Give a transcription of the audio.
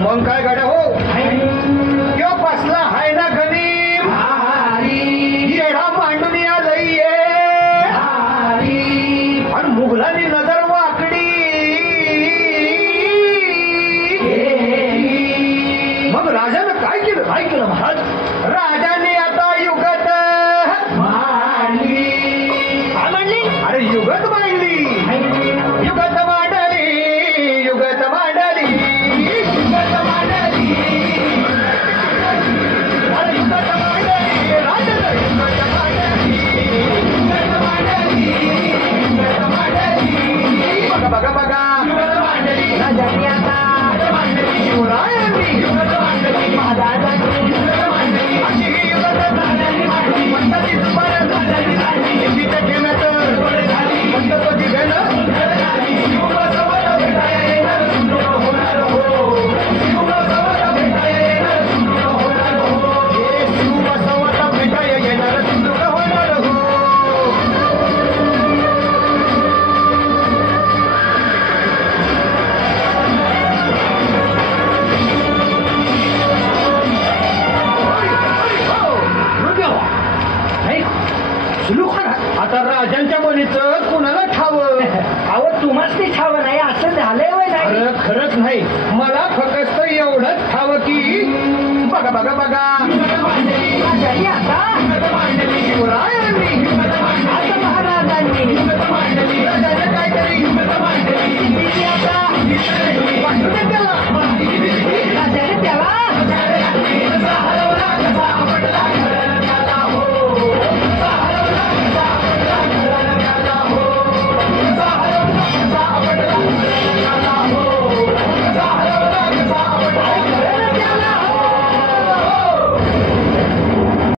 मग काय गाड्या हो किंवा पासला हाय ना गणिम येडा मांडून आलंय आणि मुघलांनी नजर वाकडी मग राजानं काय केलं महाराज राजाने आता युगत मांडली अरे युगत मांडली युगत मांडली युगत मांडली बघा बघा राजांनी आता शिवरायांनी महाराजांनी अशी युगत म्हणतात आता राजांच्या बोलीचं कुणाला ठावं अहो तुम्हाला ते ठावं नाही असं झालंय वय नाही खरंच नाही मला फक्त एवढंच ठावं की बघा बघा बघा आता शिवरायांनी आता महाराजांनी काहीतरी आता